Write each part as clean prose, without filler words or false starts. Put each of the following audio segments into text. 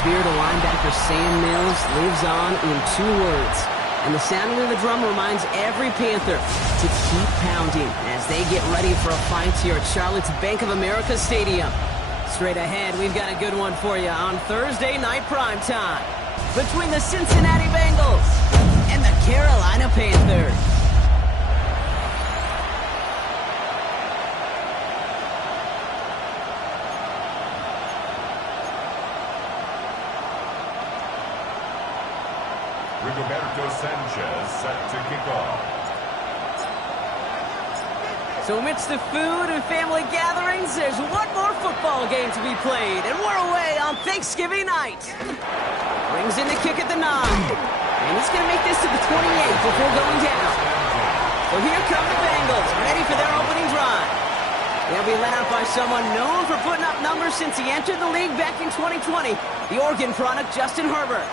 spirit of linebacker Sam Mills lives on in 2 words. And the sounding of the drum reminds every Panther to keep pounding as they get ready for a fight here at Charlotte's Bank of America Stadium. Straight ahead, we've got a good one for you on Thursday night primetime between the Cincinnati Bengals and the Carolina Panthers. Rigoberto Sanchez set to kick off. So amidst the food and family gatherings, there's one more football game to be played, and we're away on Thanksgiving night. Brings in the kick at the 9, and he's going to make this to the 28 before going down. So here come the Bengals, ready for their opening drive. They'll be led out by someone known for putting up numbers since he entered the league back in 2020, the Oregon product, Justin Herbert.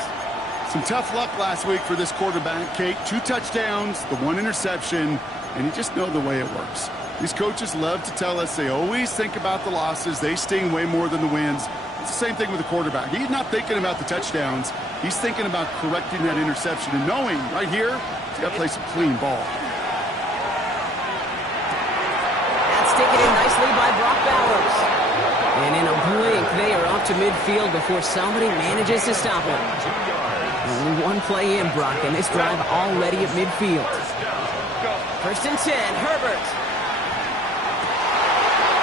Some tough luck last week for this quarterback, Kate. 2 touchdowns, the 1 interception, and you just know the way it works. These coaches love to tell us they always think about the losses. They sting way more than the wins. It's the same thing with the quarterback. He's not thinking about the touchdowns. He's thinking about correcting that interception and knowing right here he's got to play some clean ball. That's taken in nicely by Brock Bowers. And in a blink, they are up to midfield before somebody manages to stop him. Only 1 play in, Brock, and this drive already at midfield. First and 10, Herbert.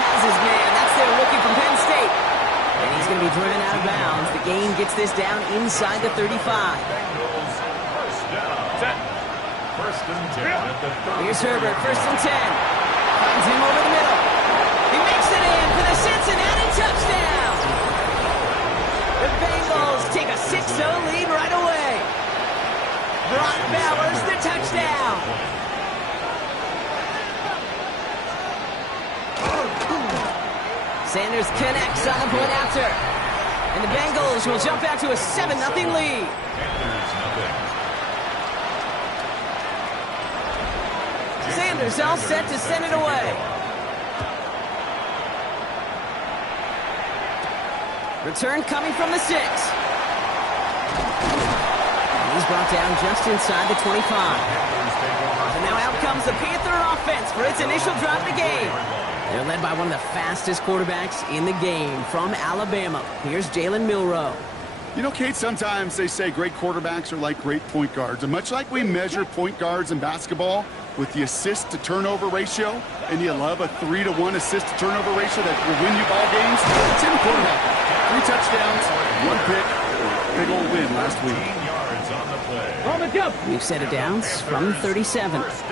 Has his man. That's their rookie from Penn State. And he's going to be driven out of bounds. The gain gets this down inside the 35. First and 10 at the 30. Here's Herbert, first and 10. Finds him over the middle. He makes it in for the Cincinnati touchdown. The Bengals take a 6-0 lead right away. Brock Bowers, the touchdown. Sanders connects on the point after. And the Bengals will jump out to a 7-0 lead. Sanders all set to send it away. Return coming from the 6. He's brought down just inside the 25. And now out comes the Panther offense for its initial drive of the game. They're led by one of the fastest quarterbacks in the game from Alabama. Here's Jalen Milroe. You know, Kate, sometimes they say great quarterbacks are like great point guards. And much like we measure point guards in basketball with the assist-to-turnover ratio, and you love a 3-to-1 assist-to-turnover ratio that will win you ball games, it's in the quarterback. 3 touchdowns, 1 pick, big old win last week. We've set it down from 37. First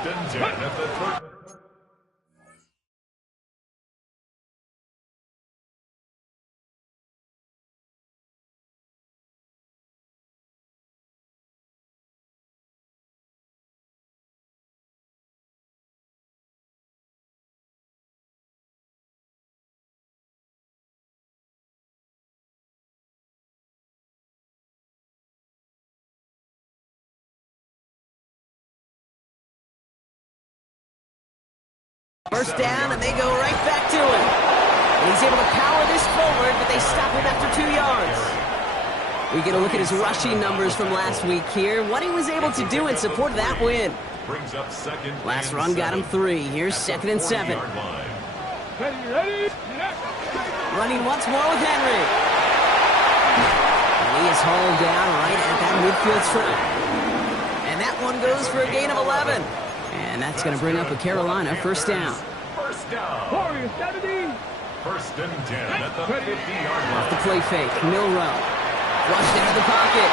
and 10 at the 30. First down, and they go right back to him. And he's able to power this forward, but they stop him after 2 yards. We get a look at his rushing numbers from last week here, what he was able to do in support of that win. Brings up second. Last run got him 3. Here's 2nd and 7. Running once more with Henry. And he is hauled down right at that midfield strip. And that one goes for a gain of 11. And that's going to bring up a Carolina first down. First down. First and 10 at the 50-yard line. Off the play fake, Milroe. Flushed into the pocket.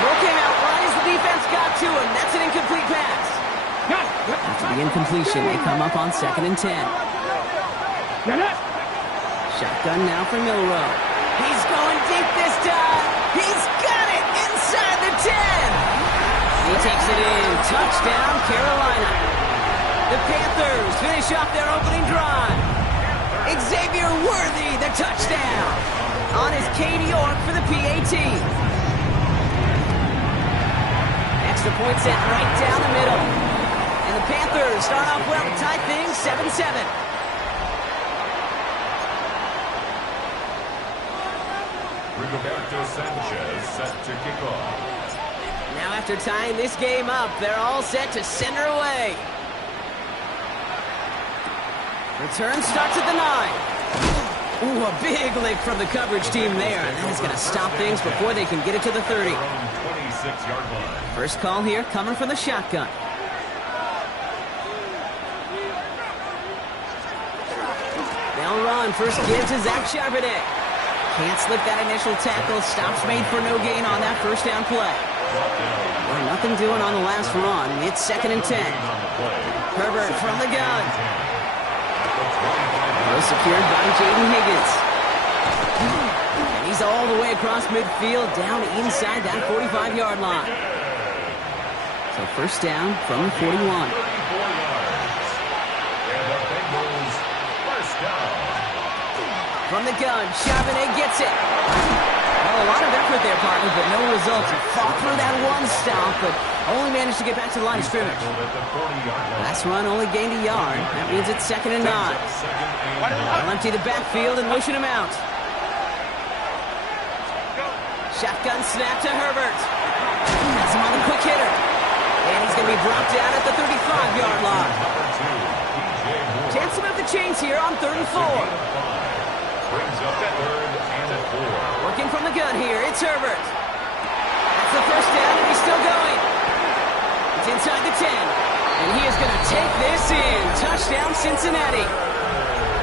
Throw came out right as the defense got to him. That's an incomplete pass. After the incompletion, they come up on 2nd and 10. Shotgun now for Milroe. He's going deep this time. He's got it inside the 10. He takes it in. Touchdown, Carolina. The Panthers finish off their opening drive. Xavier Worthy, the touchdown. On his Cade York for the PAT. Extra point set right down the middle. And the Panthers start off well to tie things 7-7. Rigoberto Sanchez set to kick off. Now after tying this game up, they're all set to send her away. Return starts at the 9. Ooh, a big lick from the coverage team there. That is going to stop things before they can get it to the 30. 26-yard line. First call here coming from the shotgun. They'll run. First give to Zach Charbonnet. Can't slip that initial tackle. Stops made for no gain on that first down play. Well, nothing doing on the last run. It's 2nd and 10. Herbert from the gun. Well secured by Jaden Higgins. And he's all the way across midfield, down inside that 45-yard line. So first down from the 41. And the Bengals first down. From the gun, Charbonnet gets it. Well, a lot of effort there, partner, but no results. He fought through that one stop, but only managed to get back to the line of scrimmage. Last run only gained a yard. That means it's 2nd and 9. They'll empty the backfield and motion him out. Shotgun snap to Herbert. That's him on the quick hitter. And he's going to be brought down at the 35-yard line. Chance to move the chains here on 3rd and 4. Brings up 3rd and 4. Working from the gun here, it's Herbert. That's the first down, and he's still going. It's inside the 10. And he is going to take this in. Touchdown, Cincinnati.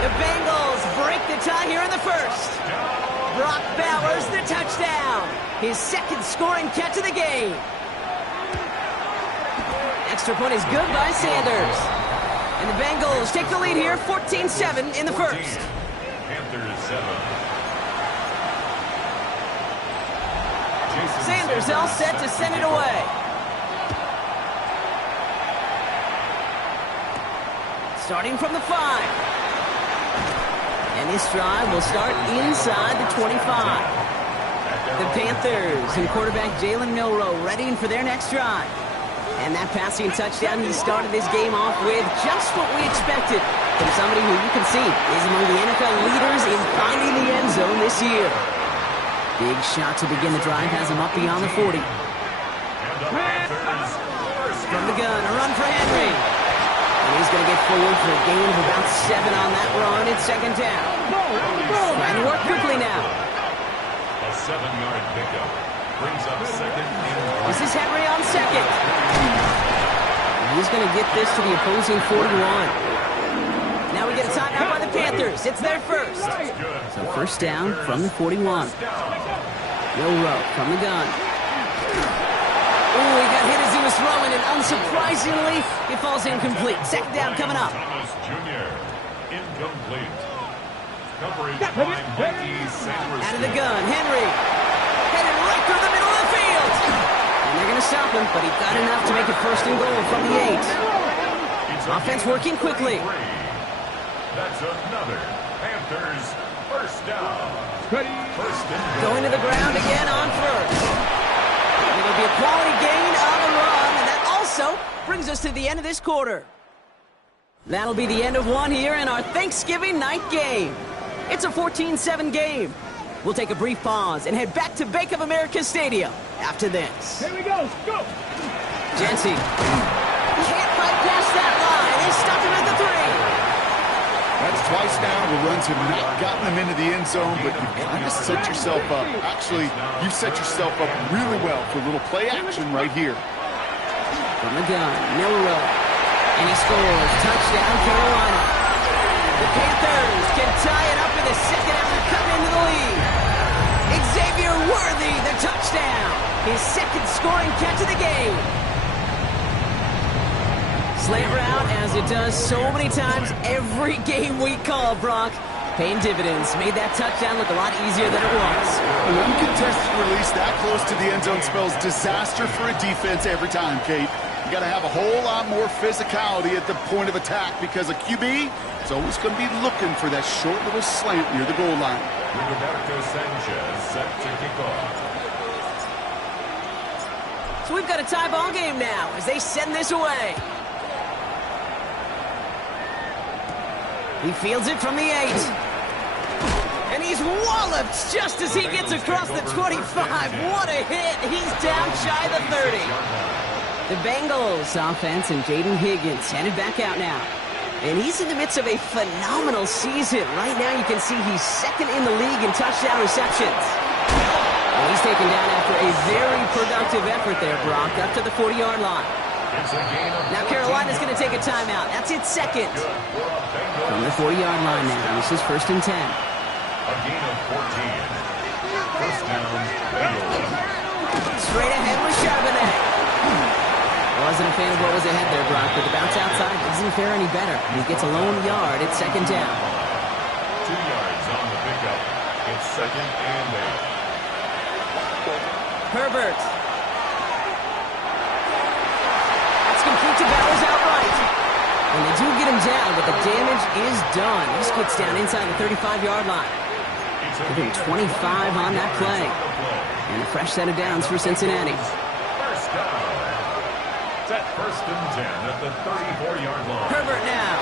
The Bengals break the tie here in the first. Brock Bowers, the touchdown. His 2nd scoring catch of the game. Extra point is good by Sanders. And the Bengals take the lead here, 14-7 in the first. Panthers 7. Sanders all set to send it away. Starting from the 5. And this drive will start inside the 25. The Panthers and quarterback Jalen Milroe readying for their next drive. And that passing touchdown he started this game off with just what we expected from somebody who you can see is among the NFL leaders in finding the end zone this year. Big shot to begin the drive has him up beyond the 40. From the gun, a run for Henry. And he's going to get forward for a gain of about 7 on that run. It's 2nd down. Trying to work quickly now. A 7-yard pickup brings up 2nd and 3. This is Henry on 2nd. And he's going to get this to the opposing 41. Now we get a timeout by the Panthers. It's their first. So first down from the 41. Milroe from the gun. Ooh, he got hit as he was throwing, and unsurprisingly, it falls incomplete. 2nd down coming up. Thomas Jr. Incomplete. Coverage by Mikey Sanderson. Out of the gun, Henry. Headed right through the middle of the field. And they're going to stop him, but he got enough to make it 1st and goal from the 8. Offense working quickly. That's another Panthers first down. First and Going to the ground again on 1st. It'll be a quality gain on the run, and that also brings us to the end of this quarter. That'll be the end of one here in our Thanksgiving night game. It's a 14-7 game. We'll take a brief pause and head back to Bank of America Stadium after this. Here we go. Go. Jency can't bypass that line. They stopped him at the 3. That's twice now the runs have not gotten them into the end zone, but you've kind of set yourself up. Actually, you've set yourself up really well for a little play action right here. From the gun, Milroe. And he scores. Touchdown, Carolina. The Panthers can tie it up in the 2nd after coming into the lead. Xavier Worthy, the touchdown. His 2nd scoring catch of the game. Slant route, as it does so many times every game we call, Brock. Paying dividends. Made that touchdown look a lot easier than it was. An uncontested release that close to the end zone spells disaster for a defense every time, Kate. You got to have a whole lot more physicality at the point of attack because a QB is always going to be looking for that short little slant near the goal line. Rigoberto Sanchez set to kick off. So we've got a tie ball game now as they send this away. He fields it from the 8. And he's walloped just as he gets across the 25. What a hit. He's down shy of the 30. The Bengals offense and Jaden Higgins headed back out now. And he's in the midst of a phenomenal season. Right now you can see he's second in the league in touchdown receptions. And he's taken down after a very productive effort there, Brock, up to the 40-yard line. Now Carolina's going to take a timeout. That's its second. From the 40-yard line now. This is 1st and 10. A gain of 14. First down, Bengals. Straight ahead with Charbonnet. Wasn't a fan of what was ahead there, Brock, but the bounce outside doesn't fare any better. He gets a lone yard at 2nd down. 2 yards on the pickup. It's 2nd and 8. Herbert. That's complete to Bowers outright. And they do get him down, but the damage is done. He just gets down inside the 35-yard line. Give him 25 on that play. And a fresh set of downs for Cincinnati. First down. Set 1st and 10 at the 34-yard line. Herbert now.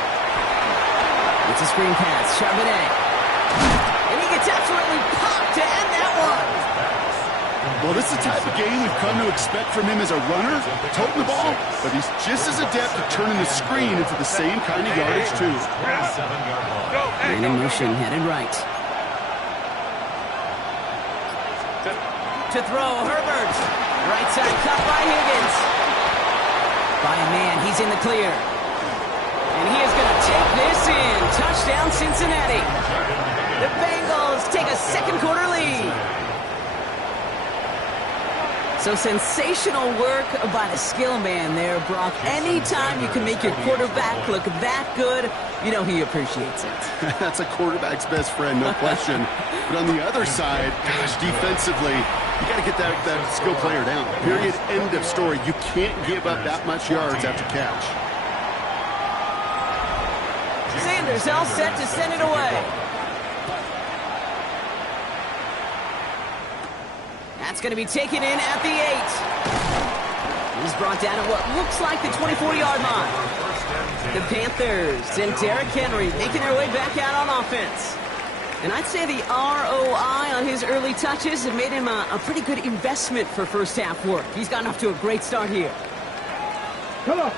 It's a screen pass. Charbonnet. And he gets absolutely popped to end that one. Well, this is the type of game we've come to expect from him as a runner, toting the ball, but he's just as adept at turning the screen into the same kind of yardage, too. 27-yard line. And in motion, headed right. To throw, Herbert. Right side cut by Higgins. By a man, he's in the clear. And he is going to take this in. Touchdown, Cincinnati. The Bengals take a second quarter lead. So sensational work by the skill man there, Brock. Anytime you can make your quarterback look that good, you know he appreciates it. That's a quarterback's best friend, no question. But on the other side, gosh, defensively, you got to get that skill player down. Period. End of story. You can't give up that much yards after catch. Sanders all set to send it away. That's going to be taken in at the 8. He's brought down at what looks like the 24-yard line. The Panthers and Derrick Henry making their way back out on offense. And I'd say the ROI on his early touches have made him a pretty good investment for first half work. He's gotten off to a great start here. Come on.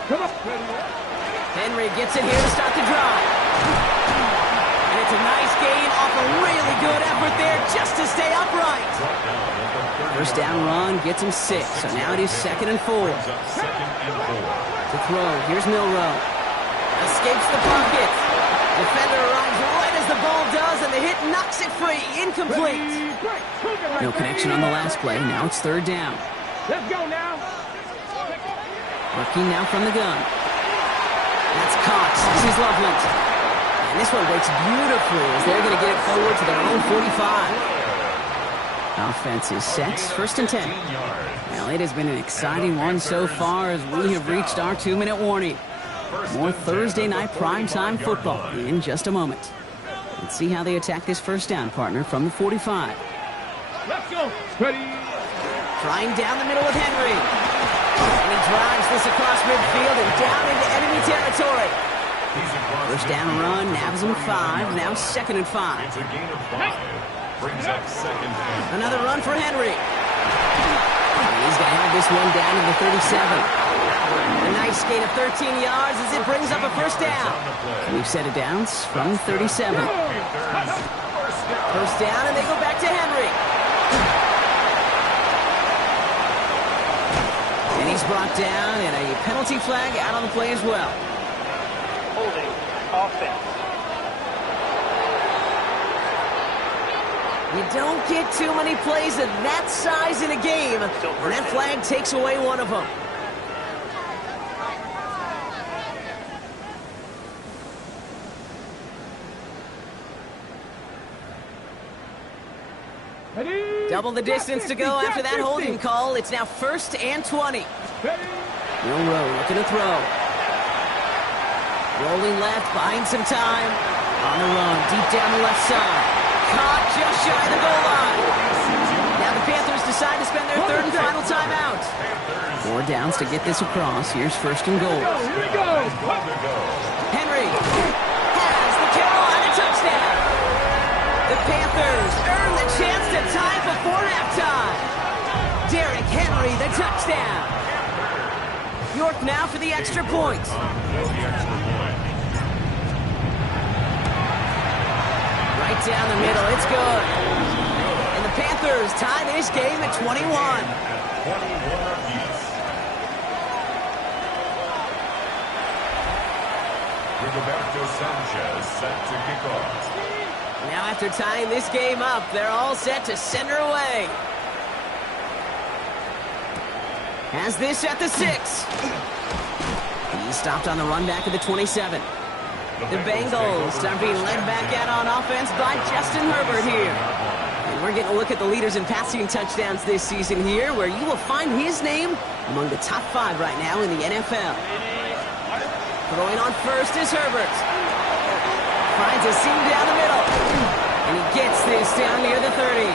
Henry gets it here to start the drive. And it's a nice gain off a really good effort there just to stay upright. First down run gets him 6, so now it is 2nd and 4. To throw, here's Milroe. Escapes the pocket. Defender arrives right as the ball does, and the hit knocks it free. Incomplete. No connection on the last play. Now it's 3rd down. Let's go now. Working now from the gun. That's Cox. This is Loveland. And this one breaks beautifully as they're going to get it forward to their own 45. Offense is set. 1st and 10. Well, it has been an exciting one so far as we have reached our 2-minute warning. More Thursday night primetime football in just a moment. Let's see how they attack this first down, partner, from the 45. Let's go. Ready. Trying down the middle with Henry. And he drives this across midfield and down into enemy territory. First down run, nabs him 5, now 2nd and 5. It's a gain of 5. Brings up 2nd down. Another run for Henry. And he's going to have this one down to the 37. A nice gain of 13 yards as it brings up a first down. We've set it down from 37. First down, and they go back to Henry. And he's brought down, and a penalty flag out on the play as well. Holding offense. You don't get too many plays of that size in a game, and that flag takes away one of them. Double the distance to go after that holding call. It's now 1st and 20. Milroe looking to throw. Rolling left, buying some time. On the run, deep down the left side. Caught just shy of the goal line. Now the Panthers decide to spend their 3rd and final timeout. 4 downs to get this across. Here's 1st and goal. Here we go. Henry has the Carolina touchdown. The Panthers earn the chance to tie before halftime. Derrick Henry, the touchdown. York now for the extra point. Right down the middle, it's good. And the Panthers tie this game at 21. 21 apiece. Roberto Sanchez set to kick off. Now after tying this game up, they're all set to send her away. Has this at the 6. He stopped on the run back at the 27. The Bengals are being led back out on offense by Justin Herbert here. And we're getting a look at the leaders in passing touchdowns this season here, where you will find his name among the top 5 right now in the NFL. Throwing on first is Herbert. Finds a seam down the middle. And he gets this down near the 30.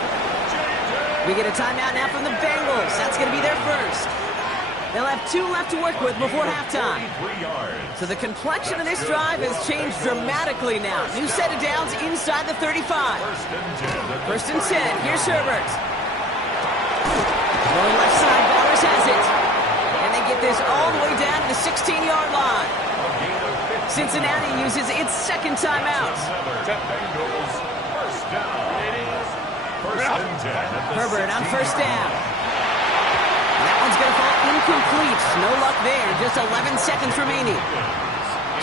We get a timeout now from the Bengals. That's going to be their first. They'll have 2 left to work with before halftime. So the complexion of this drive has changed dramatically now. New set of downs inside the 35. First and 10. Here's Herbert. Going left side, Bowers has it. And they get this all the way down to the 16-yard line. Cincinnati uses its second timeout. Herbert on first down. That one's going to fall incomplete. No luck there. Just 11 seconds remaining.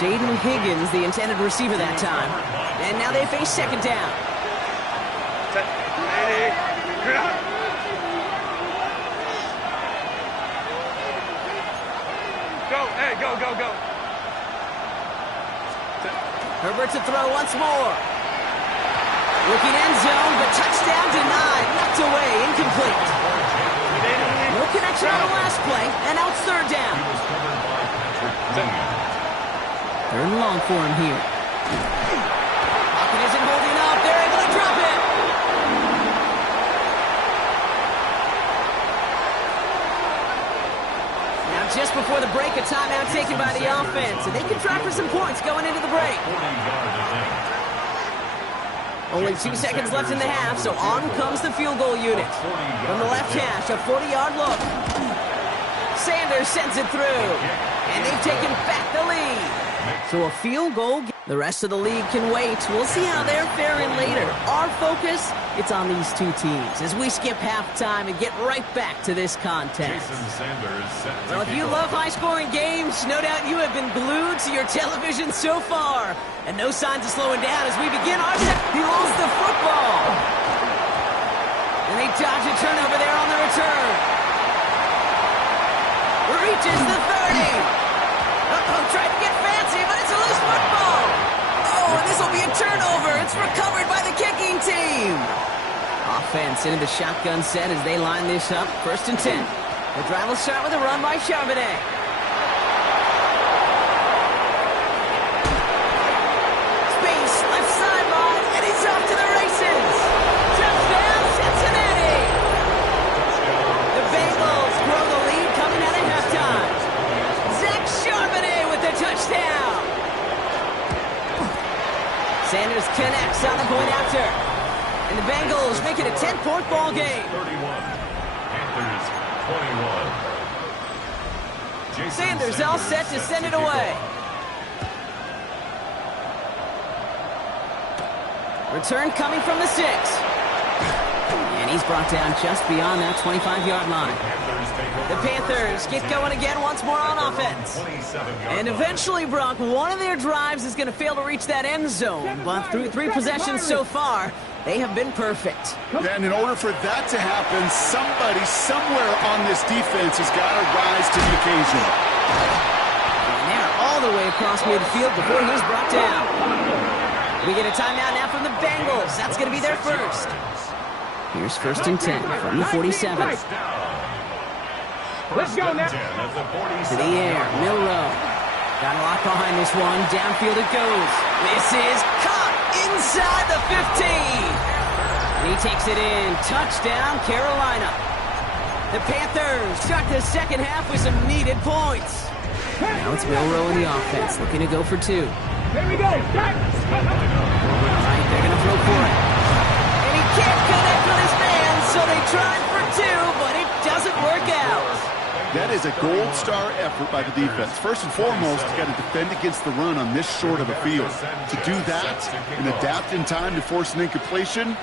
Jaden Higgins, the intended receiver that time. And now they face second down. Go, hey, go, go, go. Herbert to throw once more. Looking end zone, but touchdown denied. Knocked away, incomplete. No connection on the last play, and now it's third down. Third and long for him here. Pocket isn't holding up. They're able to drop it. Now just before the break, a timeout taken by the offense, and they can try for some points going into the break. Only 2 seconds left in the half, so on comes the field goal unit. From the left hash, a 40-yard look. Sanders sends it through, and they've taken back the lead. So a field goal. The rest of the league can wait. We'll see how they're faring later. Our focus, it's on these two teams as we skip halftime and get right back to this contest. Well, if you love high-scoring games, no doubt you have been glued to your television so far. And no signs of slowing down as we begin our set. He lost the football. And they dodge a turnover there on the return. Reaches the 30. Tried to get fancy, but it's a loose football. Oh, and this will be a turnover. It's recovered by the kicking team. Offense into the shotgun set as they line this up. First and 10. The drive will start with a run by Charbonnet. Space, left sideline, and he's off to the races. Touchdown, Cincinnati. The Bengals grow the lead coming out of halftime. Zach Charbonnet with the touchdown. Sanders connects on the point after. And the Bengals make it a 10-point ball game. 31. Panthers 21. Sanders all set to send it away. Return coming from the 6. And he's brought down just beyond that 25-yard line. The Panthers get going again once more on offense. And eventually, Brock, one of their drives is going to fail to reach that end zone. But through 3 possessions so far, they have been perfect. And in order for that to happen, somebody somewhere on this defense has got to rise to the occasion. And they're all the way across midfield before he's brought down. We get a timeout now from the Bengals. That's going to be their first. Here's first and 10 from the 47. Let's go now. To the air, Milrow. Got a lot behind this one. Downfield it goes. This is caught inside the 15. And he takes it in. Touchdown, Carolina. The Panthers start the second half with some needed points. Now it's Milrow in the offense, looking to go for 2. Here we go. All right, they're going to throw for it. can't connect with his man, so they tried for two, but it doesn't work out. That is a gold star effort by the defense. First and foremost, you got to defend against the run on this short of a field. To do that and adapt in time to force an incompletion,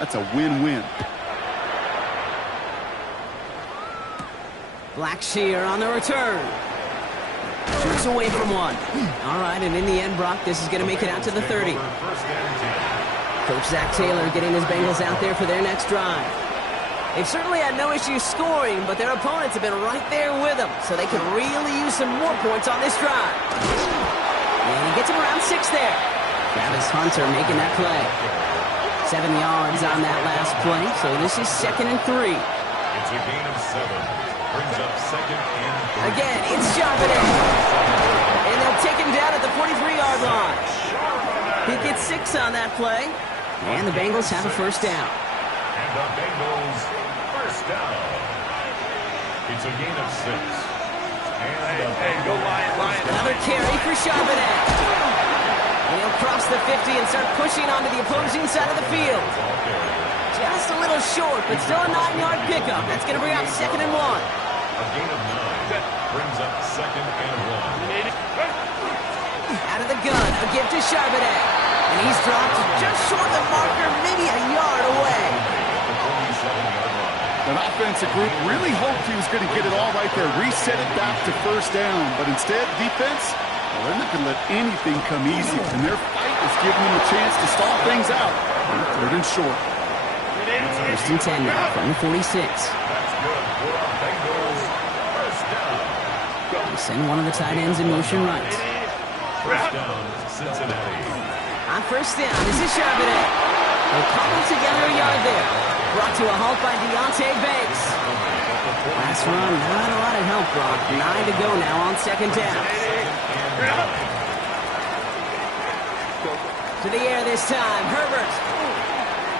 that's a win-win. Blackshear on the return. Shoots away from one. All right, and in the end, Brock, this is going to make it out to the 30. Coach Zach Taylor getting his Bengals out there for their next drive. They've certainly had no issues scoring, but their opponents have been right there with them, so they could really use some more points on this drive. And he gets him around 6 there. Travis Hunter making that play. 7 yards on that last play, so this is 2nd and 3. It's a gain of 7. Brings up 2nd and 3. Again, it's Charbonnet. And they'll take him down at the 43-yard line. He gets 6 on that play, and the Bengals have a first down. And the Bengals first down. It's a gain of 6. And Hey, go Lion. Another carry for Charbonnet. And he'll cross the 50 and start pushing onto the opposing side of the field. Just a little short, but still a 9-yard pickup. That's going to bring up 2nd and 1. a gain of 9. Brings up 2nd and 1. Out of the gun, a give to Charbonnet. And he's dropped just short of the marker, maybe a yard away. An offensive group really hoped he was going to get it all right there, reset it back to first down. But instead, defense, well, they're not going to let anything come easy. And their fight is giving them a chance to stall things out. 3rd and short. First and 10 now from the 46. That's good for our Bengals. First down. They send one of the tight ends in motion right. First down, Cincinnati. On first down, this is Charbonnet. They'll cobble together a yard there. Brought to a halt by Deontay Banks. Last run, not a lot of help, Brock. 9 to go now on 2nd down. To the air this time, Herbert.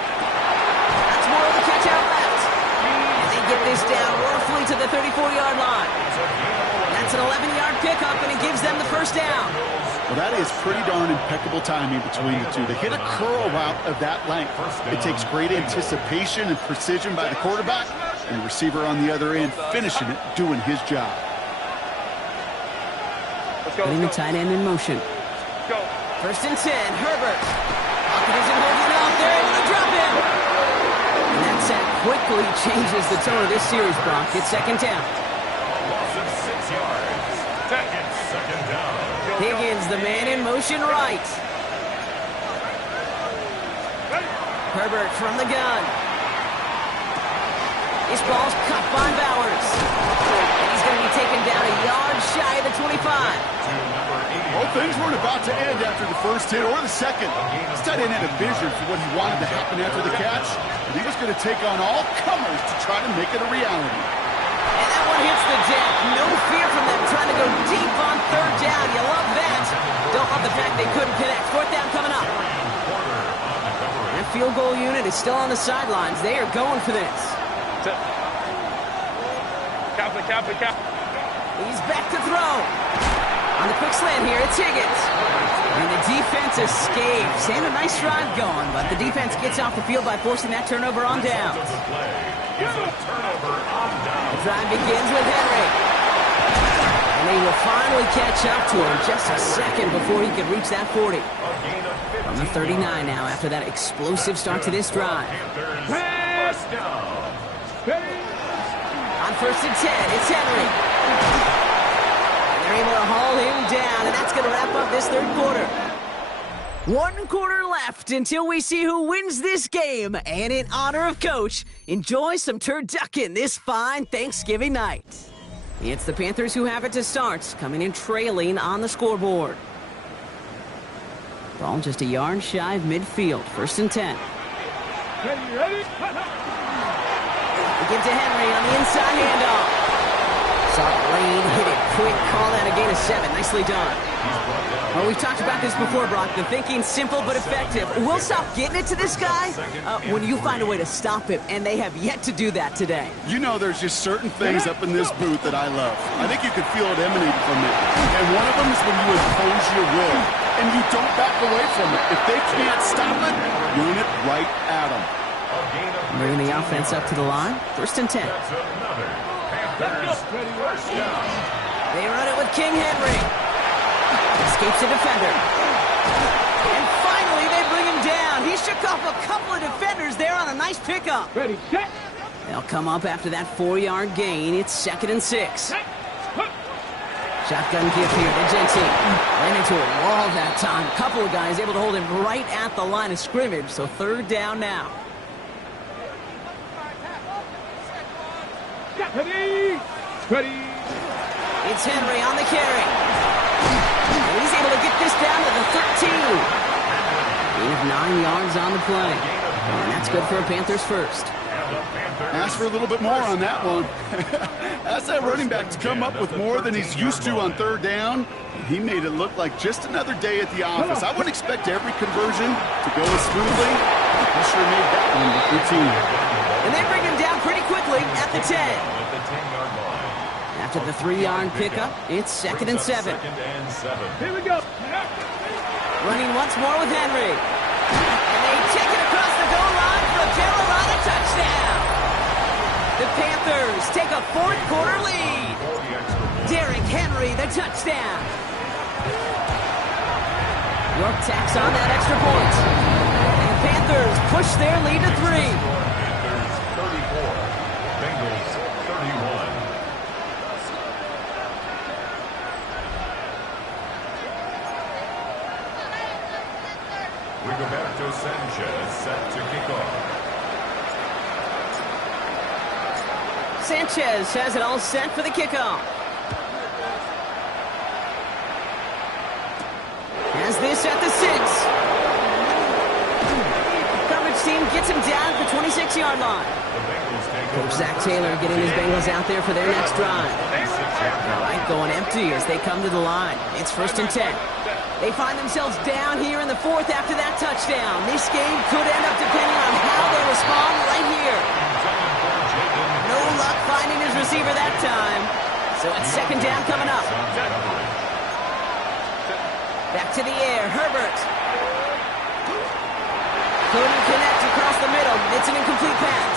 That's more of the catch out left. And they get this down roughly to the 34-yard line. That's an 11-yard pickup, and it gives them the first down. Well, that is pretty darn impeccable timing between the two. They hit a curl route of that length. It takes great anticipation and precision by the quarterback, and the receiver on the other end finishing it, doing his job. Putting the tight end in motion. Go. First and 10, Herbert. Pocket isn't holding up. They're able to drop him. And that sack quickly changes the tone of this series, Brock. It's 2nd down. Loss of 6 yards. It's 2nd down. Higgins, the man in motion right. Herbert from the gun. This ball's cut by Bowers. And he's going to be taken down a yard shy of the 25. Well, things weren't about to end after the first hit or the second. This tight end had a vision for what he wanted to happen after the catch, and he was going to take on all comers to try to make it a reality. And that one hits the deck. No fear from them trying to go deep on 3rd down. You love that. Don't love the fact they couldn't connect. 4th down coming up. That field goal unit is still on the sidelines. They are going for this. Cap. He's back to throw. On the quick slant here, it's Higgins. And the defense escapes. And a nice drive going, but the defense gets off the field by forcing that turnover on downs. The drive begins with Henry. And they will finally catch up to him just a second before he can reach that 40. From the 39 now after that explosive start to this drive. On 1st and 10, it's Henry. And they're able to haul him down, and that's going to wrap up this 3rd quarter. 1 quarter left until we see who wins this game. And in honor of Coach, enjoy some turducken this fine Thanksgiving night. It's the Panthers who have it to start, coming in trailing on the scoreboard. Ball just a yard shy of midfield. 1st and 10. Ready? They give to Henry on the inside handoff. Saw it lane, hit it quick, call that a gain of 7. Nicely done. Well, we've talked about this before, Brock. The thinking's simple but effective. We'll stop getting it to this guy when you find a way to stop him, and they have yet to do that today. You know, there's just certain things up in this booth that I love. I think you can feel it emanating from it. And one of them is when you impose your will, and you don't back away from it. If they can't stop it, run it right at them. Bringing the offense up to the line. 1st and 10. That's another Panthers first down. They run it with King Henry. Escapes a defender. And finally, they bring him down. He shook off a couple of defenders there on a nice pickup. Ready, set. They'll come up after that 4-yard gain. It's 2nd and 6. Shotgun give here to Jensen. Ran into a wall that time. Couple of guys able to hold him right at the line of scrimmage. So 3rd down now. Ready. Ready. It's Henry on the carry. And he's able to get this down to the 13. Gain of 9 yards on the play. And that's good for a Panthers first. Ask for a little bit more on that one. Ask that running back to come up with more than he's used to on 3rd down. He made it look like just another day at the office. I wouldn't expect every conversion to go as smoothly. He sure made that one look routine. And they bring him down pretty quickly at the 10. After the 3-yard pickup, it's 2nd and 7. Here we go. Running once more with Henry. And they take it across the goal line for a Carolina touchdown. The Panthers take a 4th quarter lead. Derrick Henry, the touchdown. York tacks on that extra point. And the Panthers push their lead to 3. Panthers 34, Bengals 31. Rigoberto Sanchez set to kick off. Sanchez has it all set for the kickoff. Has this at the 6. Coverage team gets him down at the 26-yard line. Coach Zach Taylor getting his Bengals out there for their next drive. All right, going empty as they come to the line. It's 1st and 10. They find themselves down here in the 4th after that touchdown. This game could end up depending on how they respond right here. No luck finding his receiver that time. So it's 2nd down coming up. Back to the air, Herbert. Couldn't connect across the middle. It's an incomplete pass.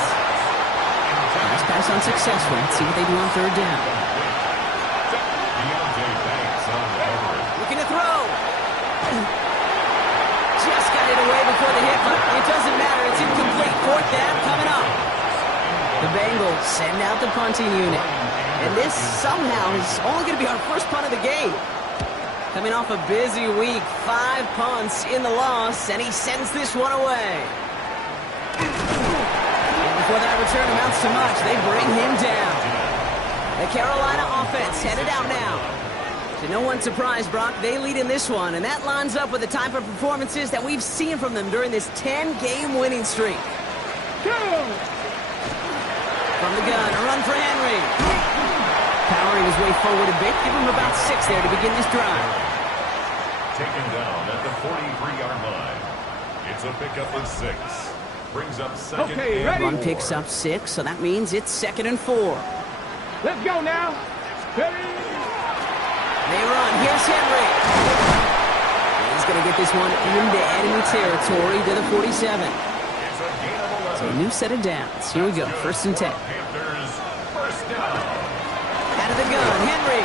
Nice pass unsuccessful. Let's see what they do on 3rd down. Looking to throw. Just got it away before the hit, but it doesn't matter. It's incomplete. 4th down coming up. The Bengals send out the punting unit. And this somehow is only going to be our first punt of the game. Coming off a busy week, 5 punts in the loss, and he sends this one away. And before that return amounts to much, they bring him down. The Carolina offense headed out now. To no one's surprise, Brock, they lead in this one, and that lines up with the type of performances that we've seen from them during this 10-game winning streak. From the gun, a run for Henry. Powering his way forward a bit, give him about 6 there to begin this drive. Taken down at the 43-yard line. It's a pickup of 6. Brings up 2nd and ready. Run picks up 6, so that means it's 2nd and 4. Let's go now. Ready. They run. Here's Henry. He's going to get this one into enemy territory to the 47. It's a gain of 11. So a new set of downs. Here we go. 1st and 10. Panthers first down. Out of the gun, Henry.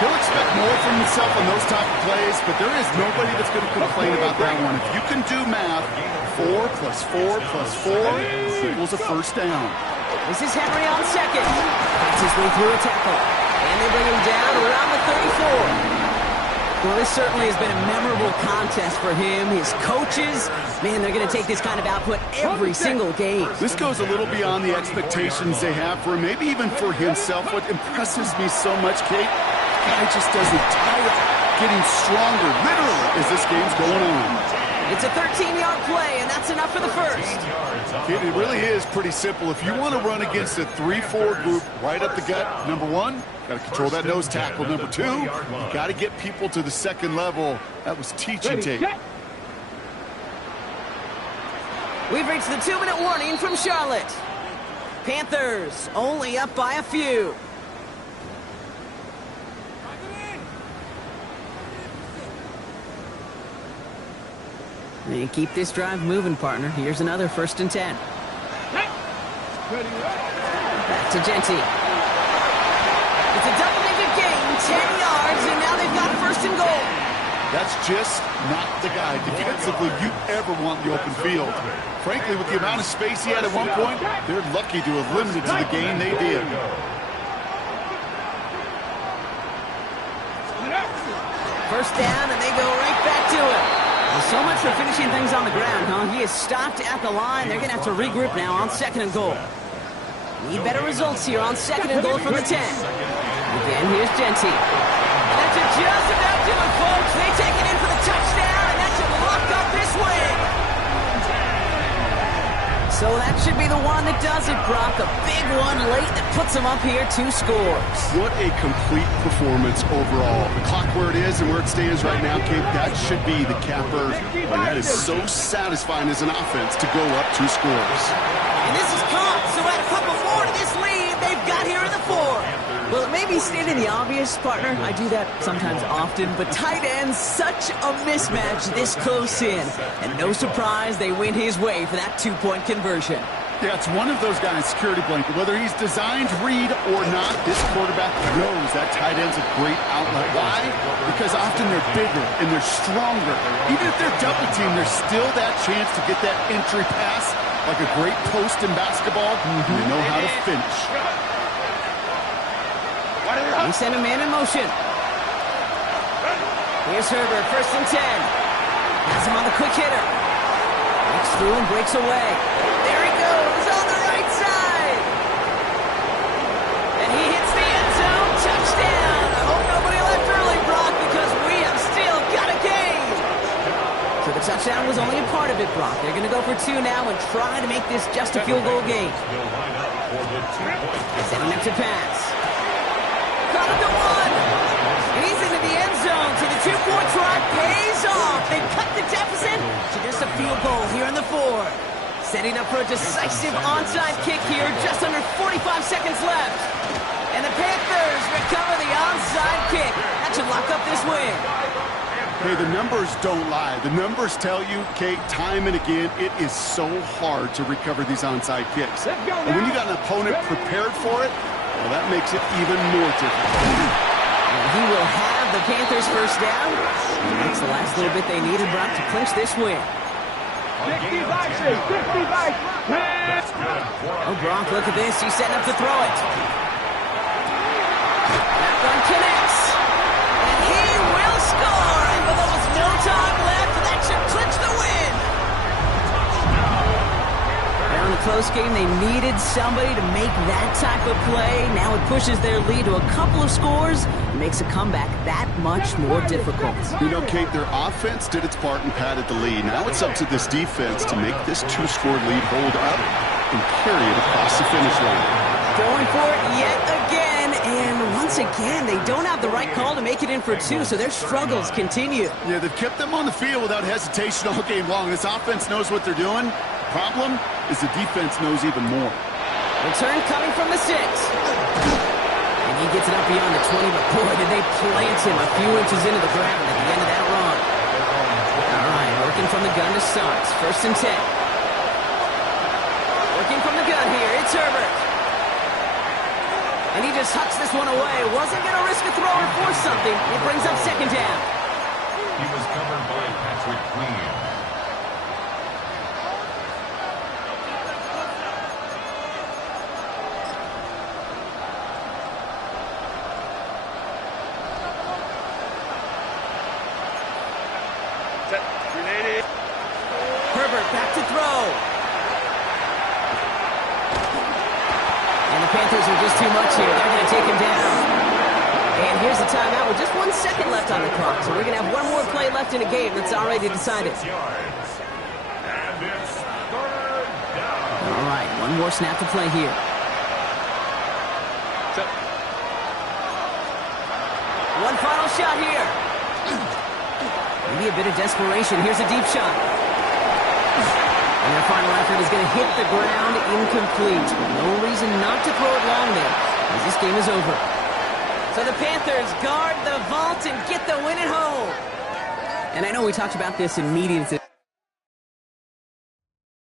He'll expect more from himself on those type of plays, but there is nobody that's going to complain about that one. If you can do math, 4 plus 4 plus 4 equals a 1st down. This is Henry on 2nd. Gets his way through a tackle. And they bring him down around the 34. Well, this certainly has been a memorable contest for him. His coaches, man, they're going to take this kind of output every single game. This goes a little beyond the expectations they have for him, maybe even for himself. What impresses me so much, Kate, the guy just doesn't tire, getting stronger, literally, as this game's going on. It's a 13-yard play, and that's enough for the first. Kate, it really is pretty simple. If you want to run against a 3-4 group right up the gut, number 1, got to control that nose tackle. Number 2, you got to get people to the 2nd level. That was teaching tape. We've reached the 2-minute warning from Charlotte. Panthers only up by a few. And keep this drive moving, partner. Here's another 1st and 10. Back to Genty. It's a double-digit gain, 10 yards, and now they've got 1st and goal. That's just not the guy defensively you ever want in the open field. Frankly, with the amount of space he had at one point, they're lucky to have limited to the gain they did. First down, and they go right back to it. Well, so much for finishing things on the ground, huh? He is stopped at the line. They're going to have to regroup now on 2nd and goal. Need better results here on 2nd and goal from the 10. Again, here's Genty. That should just about do it, folks. They take it in for the touchdown, and that should lock up this win. So that should be the one that does it, Brock. A big one late that puts them up here 2 scores. What a complete performance overall. The clock where it is and where it stands right now, Kate, that should be the capper. And that is so satisfying as an offense to go up 2 scores. And this is caught, so add a couple more to this lead they've got here in the 4th. Well, it may be stating the obvious, partner. I do that sometimes often, but tight ends, such a mismatch this close in. And no surprise, they win his way for that 2-point conversion. Yeah, it's one of those guys' security blanket. Whether he's designed to read or not, this quarterback knows that tight end's a great outlet. Why? Because often they're bigger and they're stronger. Even if they're double teamed, there's still that chance to get that entry pass like a great post in basketball. They know how to finish. They send a man in motion. Here's Herbert, 1st and 10. Has him on the quick hitter. Breaks through and breaks away. There he goes on the right side. And he hits the end zone. Touchdown. I hope nobody left early, Brock, because we have still got a gain. So the touchdown was only a part of it, Brock. They're going to go for 2 now and try to make this just a field goal game. Setting up to pass. Caught him to 1. And he's into the end zone. So the 2-point try pays off. They cut the deficit to just a field goal here in the 4th. Setting up for a decisive onside kick here. Just under 45 seconds left. And the Panthers recover the onside kick. That should lock up this win. Hey, the numbers don't lie. The numbers tell you, Kate, time and again, it is so hard to recover these onside kicks. And when you got an opponent prepared for it, well, that makes it even more difficult. And he will have the Panthers first down. And that's the last little bit they needed, Brock, to clinch this win. Oh, Brock, look at this. He's setting up to throw it. That run connects. And he will score. And with almost no time left, that should clinch the win. In a close game, they needed somebody to make that type of play. Now it pushes their lead to a couple of scores and makes a comeback that much more difficult. You know, Kate, their offense did its part and padded the lead. Now it's up to this defense to make this 2-score lead hold up and carry it across the finish line. Going for it yet again, and once again, they don't have the right call to make it in for 2, so their struggles continue. Yeah, they've kept them on the field without hesitation all game long. This offense knows what they're doing. Problem is the defense knows even more. Return coming from the 6. And he gets it up beyond the 20, but boy, did they plant him a few inches into the ground at the end of that run. All right, working from the gun to start. 1st and 10. Working from the gun here, it's Herbert. And he just hucks this one away. Wasn't going to risk a throw or force something. It brings up 2nd down. He was covered by Patrick Queen. Herbert back to throw. And the Panthers are just too much here. They're going to take him down. And here's the timeout with just 1 second left on the clock. So we're going to have one more play left in a game that's already decided. All right, one more snap to play here. One final shot here. Maybe a bit of desperation. Here's a deep shot. And their final effort is going to hit the ground incomplete. No reason not to throw it long there, as this game is over. So the Panthers guard the vault and get the win at home. And I know we talked about this in meetings